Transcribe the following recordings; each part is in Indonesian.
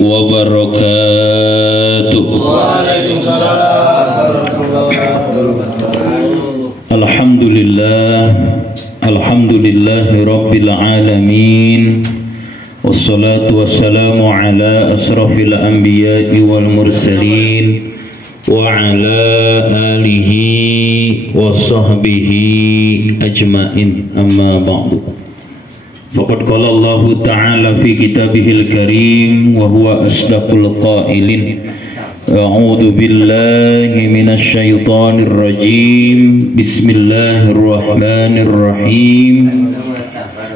wabarakatuh. Alhamdulillahi rabbil alamin. Wassalatu wassalamu ala asrafil anbiya'i wal mursalin wa ala alihi wa sahbihi ajma'in, amma ba'du. Faqad qala Allah ta'ala fi kitabihil karim wa huwa asdaqul qailin. A'udzu billahi minasy syaithanir rajim. Bismillahirrahmanirrahim.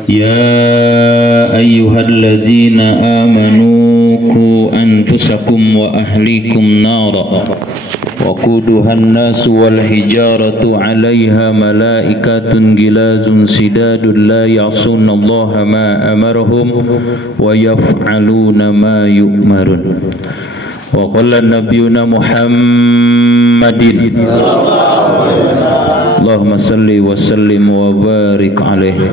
Ya ayyuhalladzina amanu qu anfusakum wa ahlikum nara waquduha an-nasu wal hijaratu 'alaiha malaikatun gilazun sidadun la ya'suna Allaha ma amarahum wa yaf'aluna ma yu'marun. Wa qala nabiyyuna Muhammadin Allahumma salli wa sallim wa barik alaihi.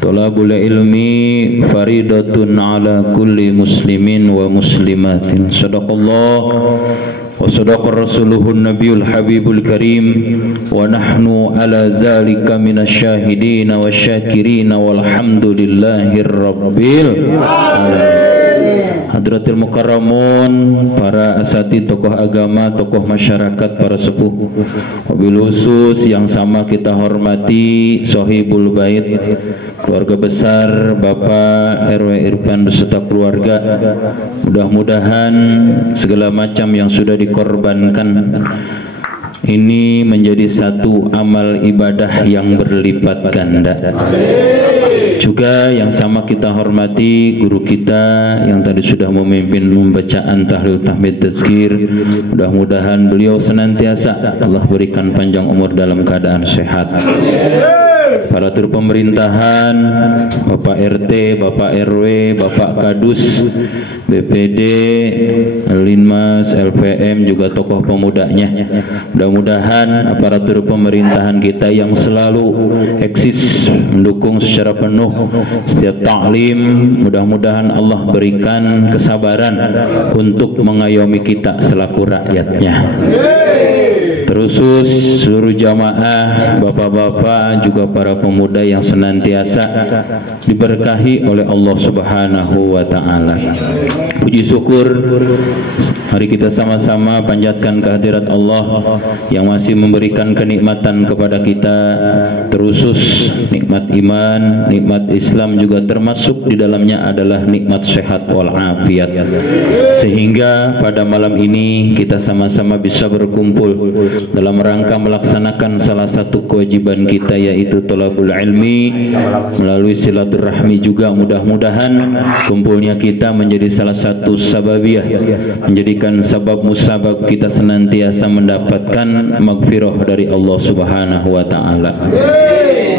Talabul ilmi faridatun ala kulli muslimin wa muslimatin. Sadaqallah wa sadaqa rasuluhun nabiyul habibul karim. Wa nahnu ala zalika minasyahidina wa syakirina walhamdulillahi rabbil alamin. Hadratil mukarramun, para asatidz, tokoh agama, tokoh masyarakat, para sepuh, wabil khusus yang sama kita hormati Sohibul Bait, keluarga besar Bapak RW Irfan beserta keluarga. Mudah-mudahan segala macam yang sudah dikorbankan ini menjadi satu amal ibadah yang berlipat ganda. Juga yang sama kita hormati guru kita yang tadi sudah memimpin pembacaan tahlil tahmid tazkir. Mudah-mudahan beliau senantiasa Allah berikan panjang umur dalam keadaan sehat. Para tur pemerintahan, Bapak RT, Bapak RW, Bapak Kadus, BPD, Linmas, LPM, juga tokoh pemudanya. Mudah-mudahan aparatur pemerintahan kita yang selalu eksis mendukung secara penuh setiap taklim, mudah-mudahan Allah berikan kesabaran untuk mengayomi kita selaku rakyatnya. Terusus seluruh jamaah, bapak-bapak, juga para pemuda yang senantiasa diberkahi oleh Allah Subhanahu wa ta'ala. Puji syukur, mari kita sama-sama panjatkan kehadirat Allah yang masih memberikan kenikmatan kepada kita. Terusus nikmat iman, nikmat Islam, juga termasuk di dalamnya adalah nikmat sehat wal afiat. Sehingga pada malam ini kita sama-sama bisa berkumpul dalam rangka melaksanakan salah satu kewajiban kita, yaitu thalabul ilmi melalui silaturahmi juga. Mudah-mudahan kumpulnya kita menjadi salah satu sababiyah, menjadikan sabab musabab kita senantiasa mendapatkan maghfirah dari Allah Subhanahu wa ta'ala.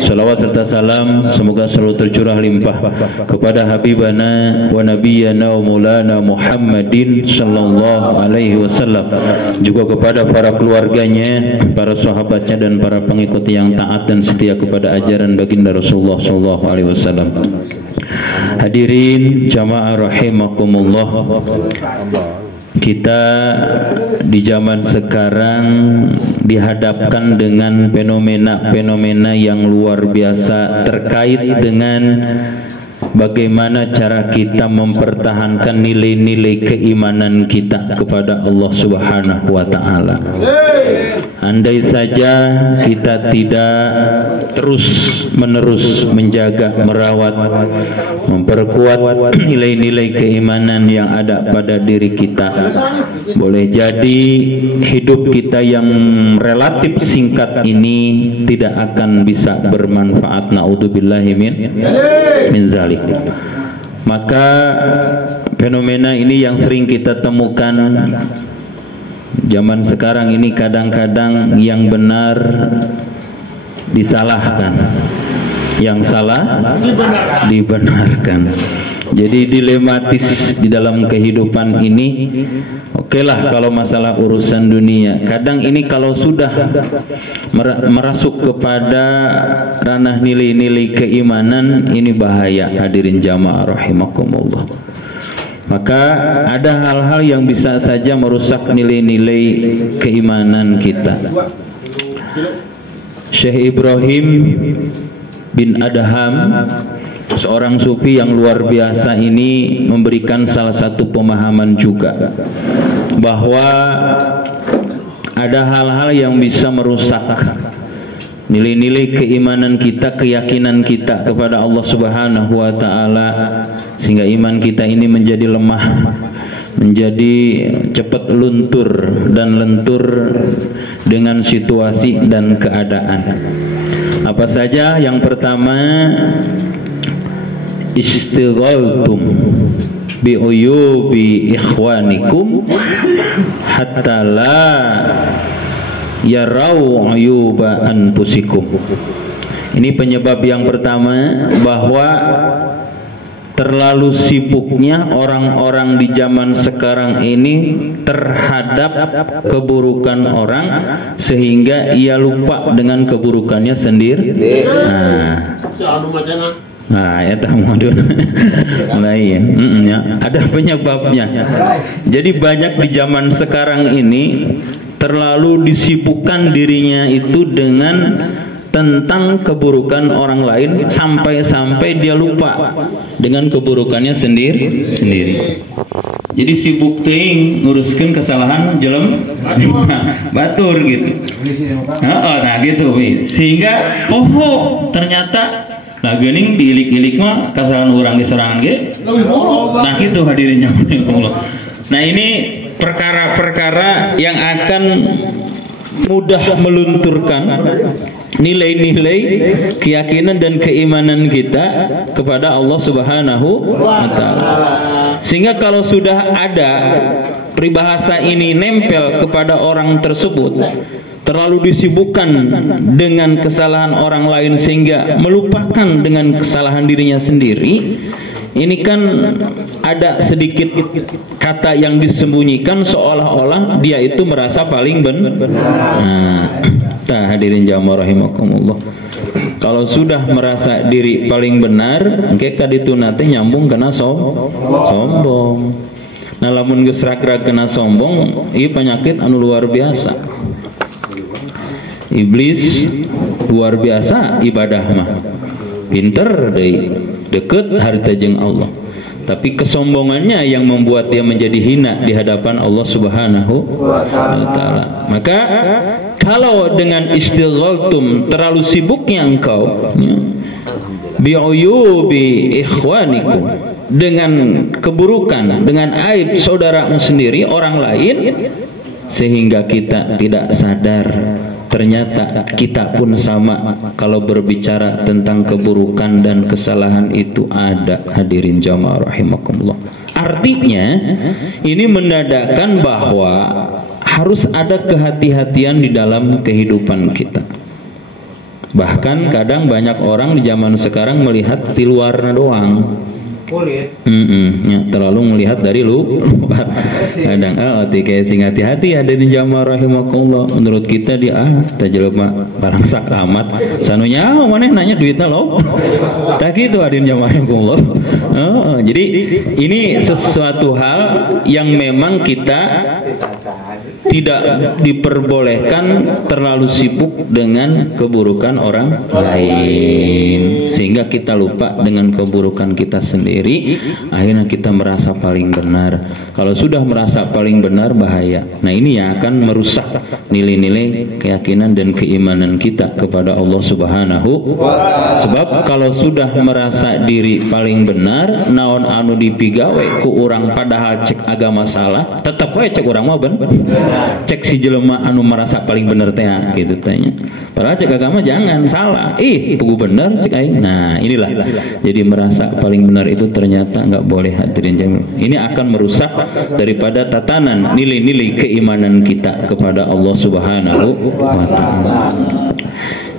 Salawat serta salam semoga selalu tercurah limpah kepada habibana wa nabiyana wa maulana Muhammadin sallallahu alaihi wasallam, juga kepada para keluarganya, para sahabatnya, dan para pengikut yang taat dan setia kepada ajaran baginda Rasulullah sallallahu alaihi wasallam. Hadirin jamaah rahimakumullah, kita di zaman sekarang dihadapkan dengan fenomena-fenomena yang luar biasa terkait dengan bagaimana cara kita mempertahankan nilai-nilai keimanan kita kepada Allah Subhanahu wa ta'ala. Andai saja kita tidak terus-menerus menjaga, merawat, memperkuat nilai-nilai keimanan yang ada pada diri kita, boleh jadi hidup kita yang relatif singkat ini tidak akan bisa bermanfaat. Naudzubillahi min zalik. Maka fenomena ini yang sering kita temukan zaman sekarang ini, kadang-kadang yang benar disalahkan, yang salah dibenarkan. Jadi dilematis di dalam kehidupan ini. Okelah kalau masalah urusan dunia, kadang ini kalau sudah merasuk kepada ranah nilai-nilai keimanan, ini bahaya. Hadirin jamaah rahimakumullah. Maka ada hal-hal yang bisa saja merusak nilai-nilai keimanan kita. Syekh Ibrahim bin Adham, seorang sufi yang luar biasa ini, memberikan salah satu pemahaman juga bahwa ada hal-hal yang bisa merusak nilai-nilai keimanan kita, keyakinan kita kepada Allah Subhanahu wa taala, sehingga iman kita ini menjadi lemah, menjadi cepat luntur dan lentur dengan situasi dan keadaan. Apa saja? Yang pertama, istighaltum bi uyubi ikhwanikum hatta la yarau ayuba anfusikum. Ini penyebab yang pertama, bahwa terlalu sibuknya orang-orang di zaman sekarang ini terhadap keburukan orang sehingga ia lupa dengan keburukannya sendiri. Nah, ya ada penyebabnya. Jadi banyak di zaman sekarang ini terlalu disibukkan dirinya itu dengan tentang keburukan orang lain sampai-sampai dia lupa dengan keburukannya sendiri. Jadi sibuk ting nguruskan kesalahan jelem batur gitu. Nah gitu, sehingga ternyata nah gening diilik-ilik mah kesalahan orang diserangan ge. Nah gitu hadirin yang Allah. Nah ini perkara-perkara yang akan mudah melunturkan nilai-nilai keyakinan dan keimanan kita kepada Allah Subhanahu wa taala. Sehingga kalau sudah ada peribahasa ini nempel kepada orang tersebut, terlalu disibukkan dengan kesalahan orang lain sehingga melupakan dengan kesalahan dirinya sendiri, ini kan ada sedikit kata yang disembunyikan seolah-olah dia itu merasa paling benar. Nah, hadirin jamaah rahimakumullah. Kalau sudah merasa diri paling benar, engke kaditu nate nyambung kena sombong. Nah, lamun geus rak-rak kena sombong, ieu penyakit anu luar biasa. Iblis luar biasa ibadah mah. Pinter deui, deket harta jeung Allah. Tapi kesombongannya yang membuat dia menjadi hina di hadapan Allah Subhanahu wa taala. Maka kalau dengan istighaltum, terlalu sibuknya engkau bi'uyubi ikhwanikum, dengan keburukan, dengan aib saudaramu sendiri, orang lain, sehingga kita tidak sadar ternyata kita pun sama kalau berbicara tentang keburukan dan kesalahan itu ada. Hadirin jamaah rahimakumullah. Artinya ini menandakan bahwa harus ada kehati-hatian di dalam kehidupan kita. Bahkan kadang banyak orang di zaman sekarang melihat di luarnya doang. Terlalu melihat dari luar. Kadang sing hati-hati ada di jamaah rahimakumullah. Menurut kita dia jelema barang sak amat. Sanunya maneh nanya duitnya lo. Tak gitu hadirin jamaah rahimakumullah. Jadi ini sesuatu hal yang memang kita tidak diperbolehkan terlalu sibuk dengan keburukan orang lain sehingga kita lupa dengan keburukan kita sendiri, akhirnya kita merasa paling benar. Kalau sudah merasa paling benar, bahaya. Nah ini yang akan merusak nilai-nilai keyakinan dan keimanan kita kepada Allah Subhanahu. Sebab kalau sudah merasa diri paling benar, naon anu dipigawe ku urang padahal cek agama salah, tetap we cek urang mah bener. Cek si jelema anu merasa paling bener teh gitu tanya. Padahal cek agama jangan salah. Pugu bener cek aing. Nah, inilah. Jadi merasa paling benar itu ternyata enggak boleh, hadirin jamaah. Ini akan merusak daripada tatanan nilai-nilai keimanan kita kepada Allah Subhanahu wa taala.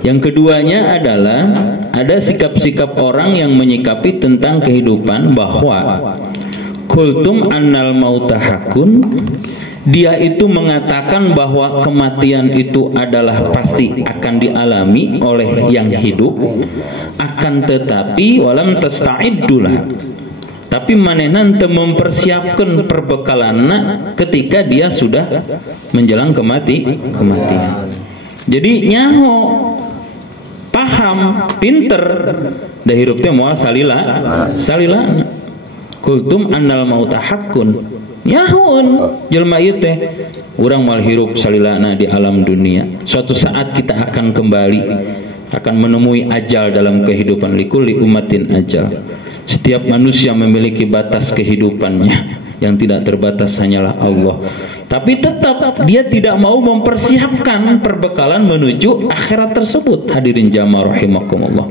Yang keduanya adalah ada sikap-sikap orang yang menyikapi tentang kehidupan bahwa kultum annal mauta hakun, dia itu mengatakan bahwa kematian itu adalah pasti akan dialami oleh yang hidup, akan tetapi walam tasta'iddulah, tapi manehna teu mempersiapkan perbekalanna ketika dia sudah menjelang kematian. Jadi nyaho paham pinter da hirup teh moal salila kultum annal mauta haqqun nyahoon jelema ieu teh urang moal hirup salilana di alam dunia. Suatu saat kita akan kembali, akan menemui ajal dalam kehidupan. Likulli ummatin ajal. Setiap manusia memiliki batas kehidupannya, yang tidak terbatas hanyalah Allah. Tapi tetap dia tidak mau mempersiapkan perbekalan menuju akhirat tersebut. Hadirin jamaah rahimakumullah.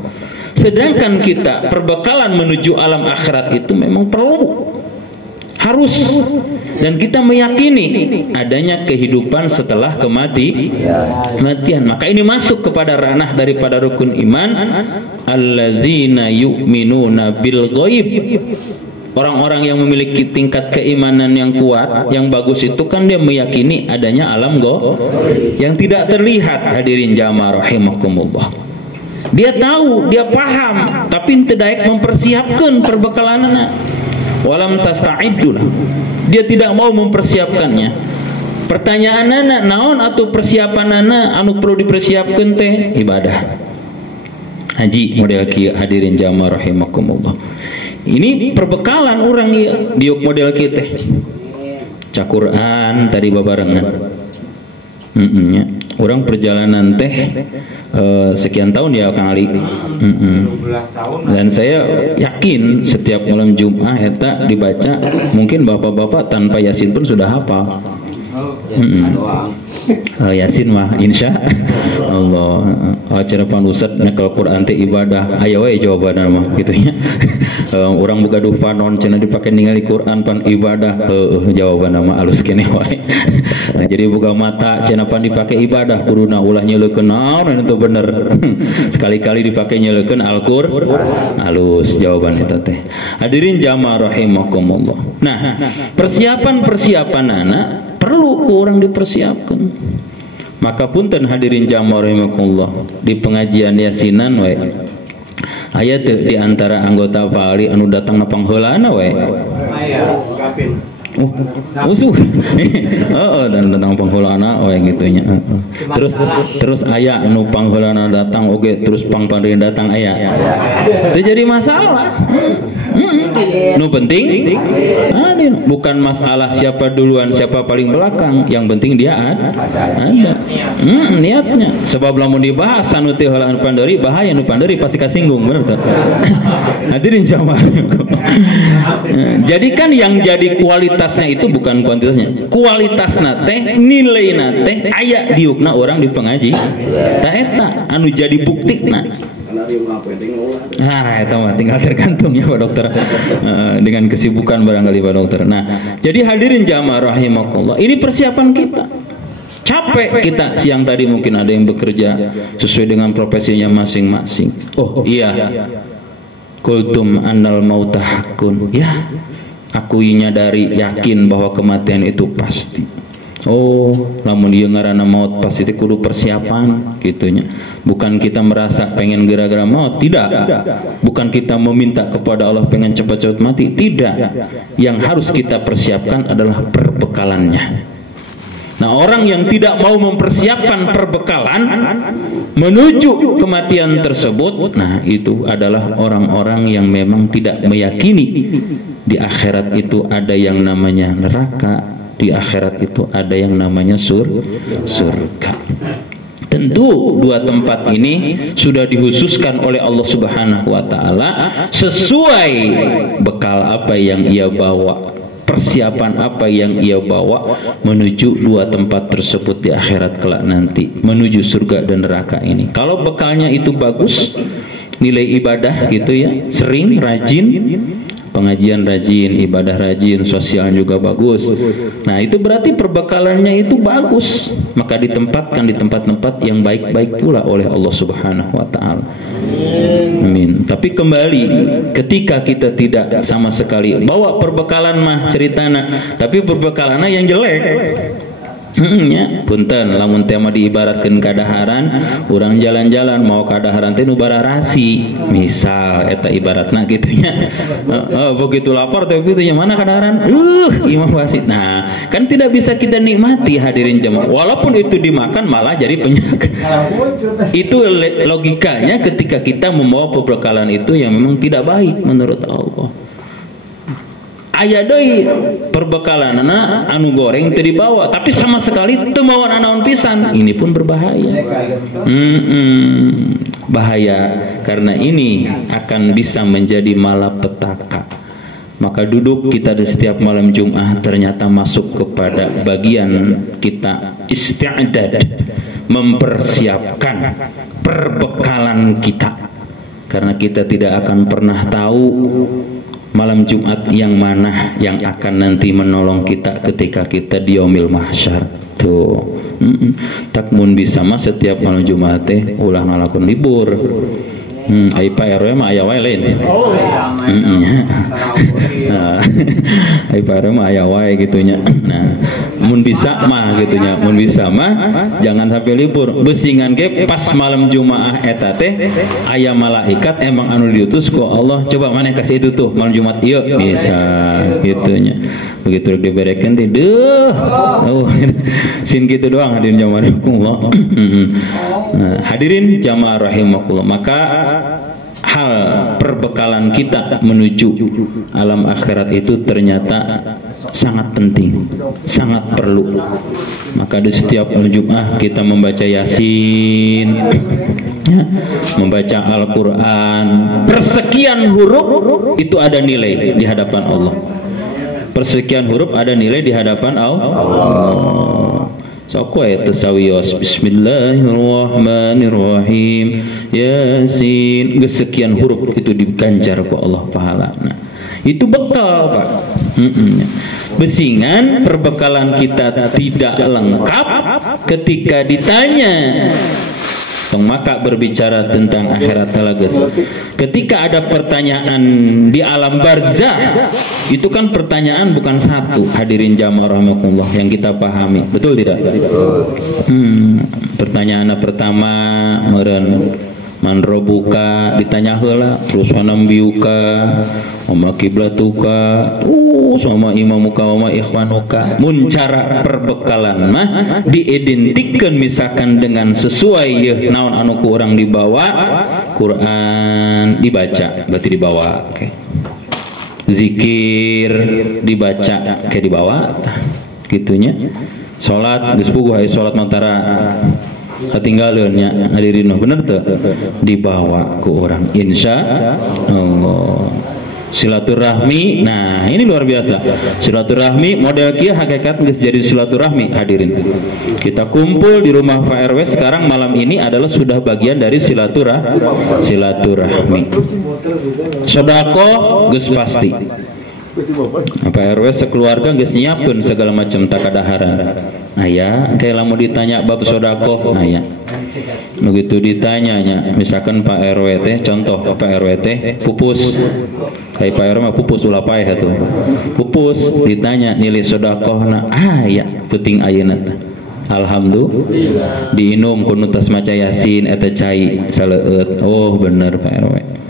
Sedangkan kita perbekalan menuju alam akhirat itu memang perlu, harus, dan kita meyakini adanya kehidupan setelah kematian. Maka ini masuk kepada ranah daripada rukun iman, allazina yu'minuna bil ghaib. Orang-orang yang memiliki tingkat keimanan yang kuat, yang bagus itu kan dia meyakini adanya alam yang tidak terlihat. Hadirin jamaah rahimakumullah. Dia tahu, dia paham, tapi tidak mempersiapkan perbekalannya. Walam tasta'iddulah, dia tidak mau mempersiapkannya. Pertanyaan anak naon atau persiapan anak anu perlu dipersiapkan teh ibadah haji model kieu. Hadirin jamaah rahimakumullah. Ini perbekalan orang diuk model kieu teh cakuran tadi babarengan. Orang perjalanan teh sekian tahun ya Kang Ali. Dan saya yakin setiap malam Jumat eta dibaca, mungkin bapak-bapak tanpa Yasin pun sudah hafal. Yasin mah insya Allah. Carapan Ustad nyekel Quran teh ibadah. Ayo we jawabanna mah gitu nya. Urang boga duh panon cenah dipake ningali Quran pan ibadah. Jawabanna mah alus keneh wae. Nah, jadi boga mata cenah pan dipake ibadah kuduna ulah nyeulekeun naon anu bener. Sekali-kali dipake nyeulekeun Al-Qur'an. Alus jawaban eta teh. Hadirin jamaah rahimakumullah. Nah, persiapan anak perlu orang dipersiapkan. Maka punten hadirin jamaah rahimakumullah, di pengajian Yasinan we aya teu di antara anggota Fali anu datang na pangheulana we. Usuh. Dan datang pangheulana we gitu nya. Terus aya anu pangheulana datang oge terus pangpandeun datang aya. Teu jadi masalah. Nu penting bukan masalah siapa duluan siapa paling belakang, yang penting dia ada niatnya. Sebab lamun dibahas anu teu heula anu panderi bahaya, nu panderi pasti kasinggung, bener tuh. Hadirin jamaah. Jadi kan yang jadi kualitasnya itu bukan kuantitasnya, kualitasna teh nilaina teh aya diukna orang di pengaji. Tah eta anu jadi buktikna. Nah, itu mah tinggal tergantung ya Pak Dokter, dengan kesibukan barangkali Pak Dokter. Nah, jadi hadirin jamaah rahimakumullah, ini persiapan kita. Capek kita siang tadi, mungkin ada yang bekerja sesuai dengan profesinya masing-masing. Oh iya, kultum annal mauta haqqun. Ya, aku nyadari, yakin bahwa kematian itu pasti. Oh, lamun ieu ngaranna maut pasti kudu persiapan gitunya. Bukan kita merasa pengen gara-gara maut, tidak. Bukan kita meminta kepada Allah pengen cepat-cepat mati, tidak. Yang harus kita persiapkan adalah perbekalannya. Nah, orang yang tidak mau mempersiapkan perbekalan menuju kematian tersebut, nah itu adalah orang-orang yang memang tidak meyakini di akhirat itu ada yang namanya neraka, di akhirat itu ada yang namanya surga. Tentu dua tempat ini sudah dihususkan oleh Allah Subhanahu wa taala sesuai bekal apa yang ia bawa, persiapan apa yang ia bawa menuju dua tempat tersebut di akhirat kelak nanti, menuju surga dan neraka ini. Kalau bekalnya itu bagus, nilai ibadah gitu ya, sering, rajin, pengajian rajin, ibadah rajin, sosial juga bagus. Nah, itu berarti perbekalannya itu bagus. Maka ditempatkan di tempat-tempat yang baik-baik pula oleh Allah Subhanahu wa taala. Amin. Tapi kembali, ketika kita tidak sama sekali bawa perbekalan mah ceritana, tapi perbekalannya yang jelek. nya punten lamun tema diibaratkan kadaharan urang jalan-jalan mau kadaharan teh nu bararasi misal eta ibaratna gitunya begitu lapar teh gitunya mana kadaharan imam wasit. Nah kan tidak bisa kita nikmati hadirin jemaah walaupun itu dimakan malah jadi penyakit. Itu logikanya ketika kita membawa perbekalan itu yang memang tidak baik menurut Allah. Aya deui perbekalanana anu goreng teu dibawa tapi sama sekali teu mawa naon pisan, ini pun berbahaya. Bahaya karena ini akan bisa menjadi malapetaka. Maka duduk kita di setiap malam Jumat ternyata masuk kepada bagian kita isti'dad, mempersiapkan perbekalan kita, karena kita tidak akan pernah tahu malam Jumat yang mana yang akan nanti menolong kita ketika kita di yaumil mahsyar tuh. Tak mun bisa mah setiap malam Jumat teh ulah ngalakun libur. Ai Pak RW mah aya wae lain. Ai Pak RW mah aya wae gitunya. Nah, mun bisa mah gitunya, mun bisa mah jangan sampai libur. Besingan ge pas malam Jumaah eta teh aya malaikat emang anu diutus ku Allah. Coba maneh kasih itu tuh malam Jumat ieu bisa gitunya. Begitu diberekeun teh deuh. Oh, sin kitu doang hadirin jamaah rahimakumullah. Nah, hadirin jamaah rahimakumullah. Maka hal perbekalan kita menuju alam akhirat itu ternyata sangat penting, sangat perlu. Maka di setiap Jumat kita membaca Yasin, ya, membaca Al-Quran, persekian huruf itu ada nilai di hadapan Allah. Persekian huruf ada nilai di hadapan Allah. Sok wae tasawiyos bismillahirrahmanirrahim Yasin sekian huruf itu diganjar ku Allah pahala. Nah, itu bekal Pak. Besingan perbekalan kita tidak lengkap ketika ditanya. Maka berbicara tentang akhirat talages. Ketika ada pertanyaan di alam barzah, itu kan pertanyaan bukan satu. Hadirin jamaah rahimakumullah yang kita pahami, betul tidak? Pertanyaan pertama meureun man robuka ditanya heula, terus wanambiuka wa kiblatuka, sama imamuka wa ikhwanuka. Mun cara perbekalan mah diidentikkeun misalkan dengan sesuai yeuh naon anu ku urang dibawa, Quran dibaca berarti dibawa, okay. Zikir dibaca kayak dibawa gitunya. Salat geus puguh aya salat mantara tinggalin nya hadirin bener tuh dibawa ke orang insya Allah. Silaturahmi, nah ini luar biasa. Silaturahmi model kia hakikat geus jadi silaturahmi hadirin. Kita kumpul di rumah Pak RW sekarang malam ini adalah sudah bagian dari silaturahmi. Sodako geus pasti. Pak RW sekeluarga geus nyiapkeun segala macam takadaharan. Aya kayak lamun ditanya bab sodako, aya. Begitu ditanyanya, misalkan Pak RW teh, contoh Pak RW teh pupus. Kayak Pak RW mah pupus ulah paeh atuh. Pupus ditanya nilai sodakohna, aya penting ayeuna teh. Alhamdulillah. Diinum ku nu tos maca Yasin eta cai saleueut. Oh bener Pak RW.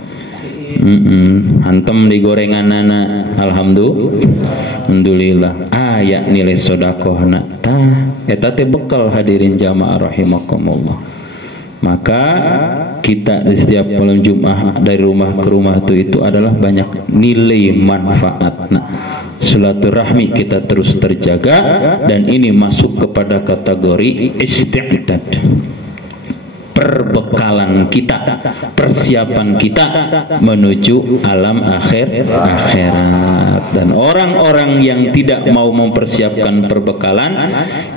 Hantem di gorenganana, alhamdulillah aya nilai sodakohna tah eta teh bekal hadirin jamaah rahimakumullah. Maka kita di setiap malam Jumat dari rumah ke rumah itu adalah banyak nilai manfaatna. Silaturahmi kita terus terjaga dan ini masuk kepada kategori isti'dad, perbekalan kita, persiapan kita menuju alam akhirat. Dan orang-orang yang tidak mau mempersiapkan perbekalan,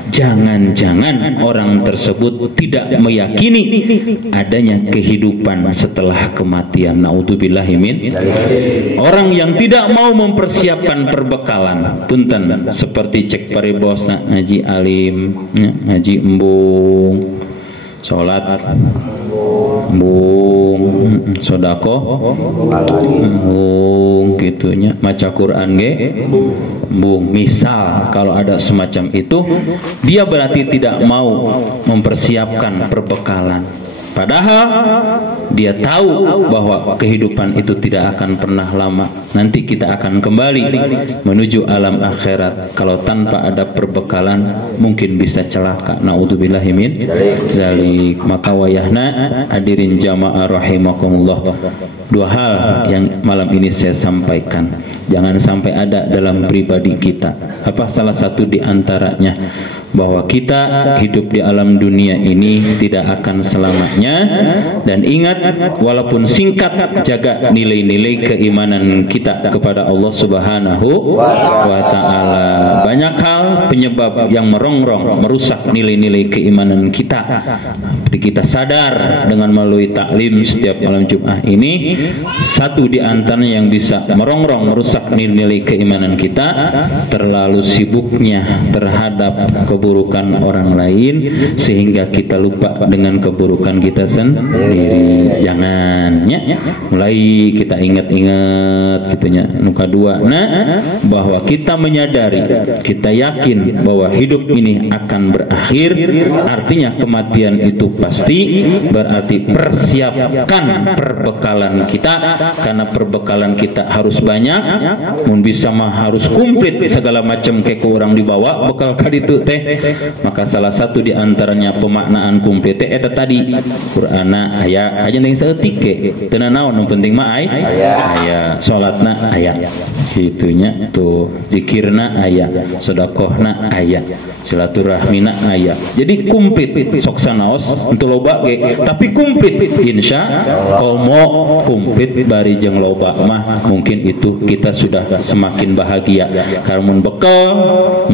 jangan-jangan orang tersebut tidak meyakini adanya kehidupan setelah kematian. Naudzubillahi min. Orang yang tidak mau mempersiapkan perbekalan, punten seperti cek paribos ngaji alim, ngaji embung, Sholat embung, sodako embung gitunya, maca Quran ge embung. Misal kalau ada semacam itu, dia berarti tidak mau mempersiapkan perbekalan, padahal dia tahu bahwa kehidupan itu tidak akan pernah lama. Nanti kita akan kembali menuju alam akhirat. Kalau tanpa ada perbekalan mungkin bisa celaka. Naudzubillahi min dzalik. Maka wayahna hadirin jamaah rahimakumullah, dua hal yang malam ini saya sampaikan jangan sampai ada dalam pribadi kita. Apa salah satu di antaranya? Bahwa kita hidup di alam dunia ini tidak akan selamanya. Dan ingat, walaupun singkat, jaga nilai-nilai keimanan kita kepada Allah Subhanahu wa Ta'ala. Banyak hal penyebab yang merongrong, merusak nilai-nilai keimanan kita. Seperti kita sadar dengan melalui taklim setiap malam Jumat ini, satu di antaranya yang bisa merongrong, merusak nilai-nilai keimanan kita, terlalu sibuknya terhadap keburukan orang lain sehingga kita lupa dengan keburukan kita sendiri. Jangan ya, mulai kita ingat-ingat gitunya. Nuka dua, nah, bahwa kita menyadari, kita yakin bahwa hidup ini akan berakhir, artinya kematian itu pasti. Berarti persiapkan perbekalan kita, karena perbekalan kita harus banyak, mun bisa mah harus komplit segala macam kayak orang dibawa bekal kali itu teh. Maka salah satu di antaranya pemaknaan komplit eta tadi Qur'ana aya aja ning saeutik ge teu naon, nu penting mah aya salatna aya gitunya tuh, zikirna aya, sedekahna aya, silaturahmina aya. Jadi komplit sok sanaos untuk loba ge tapi komplit insya Allah. Komplit bari jeung loba mah mungkin itu kita sudah semakin bahagia. Karena bekal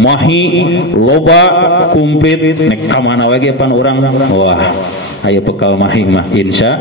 mahi loba komplit nek ka mana we ge pan urang, wah ayo bekal mahing mah insya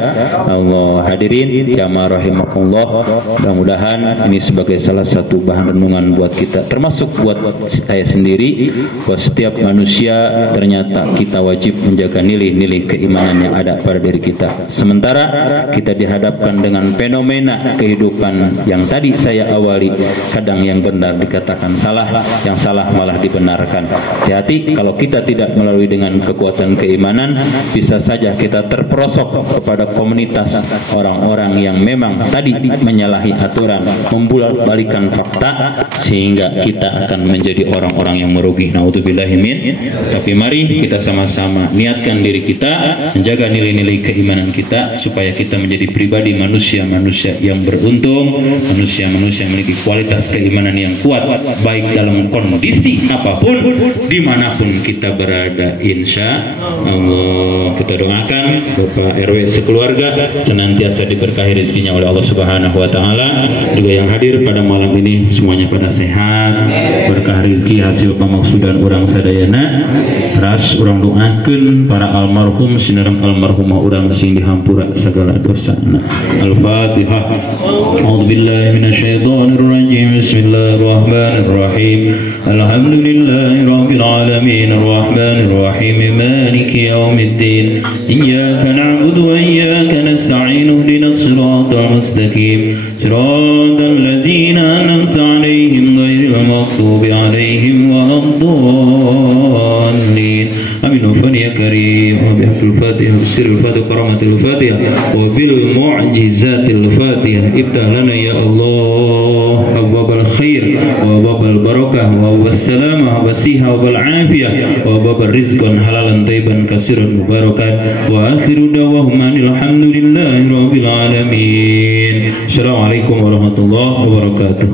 Allah. Hadirin jamaah rahimakumullah, mudah-mudahan ini sebagai salah satu bahan renungan buat kita, termasuk buat saya sendiri, bahwa setiap manusia ternyata kita wajib menjaga nilai-nilai keimanan yang ada pada diri kita. Sementara kita dihadapkan dengan fenomena kehidupan yang tadi saya awali, kadang yang benar dikatakan salah, yang salah malah dibenarkan. Hati-hati kalau kita tidak melalui dengan kekuatan keimanan, bisa saja kita terperosok kepada komunitas orang-orang yang memang tadi menyalahi aturan, membolak-balikan fakta, sehingga kita akan menjadi orang-orang yang merugi. Naudzubillahi min. Tapi mari kita sama-sama niatkan diri kita menjaga nilai-nilai keimanan kita, supaya kita menjadi pribadi manusia-manusia yang beruntung, manusia-manusia yang memiliki kualitas keimanan yang kuat, baik dalam kondisi apapun, dimanapun kita berada. Insya Allah kita doakan Bapak RW sekeluarga senantiasa diberkahi rezekinya oleh Allah Subhanahu wa Ta'ala. Juga yang hadir pada malam ini semuanya pada sehat, berkah rezeki hasil pamaksudan orang sadayana. Ras orang doakeun para almarhum sinerem almarhumah orang sing dihampura segala dosana. Al-Fatihah. A'udzubillahi minasyaitonir rajim. Bismillahirrahmanirrahim. Alhamdulillahirabbil alamin arrahmanir rahim maliki yaumiddin. إياك نعبد وإياك نستعين اهدنا الصراط المستقيم صراط الذين أنعمت عليهم غير المغضوب عليهم ولا الضالين. آمين. وفن يا كريم وبحق الفاتحة وسر الفاتحة وكرامة الفاتحة وبالمعجزات الفاتحة افتح لنا يا الله أبواب الخير وأبواب البركة وأبواب السلامة والصحة والعافية وأبواب الرزق حلالا طيبا كثيرا مباركا. وآخر دعواهم أن الحمد لله رب العالمين. السلام عليكم ورحمة الله وبركاته.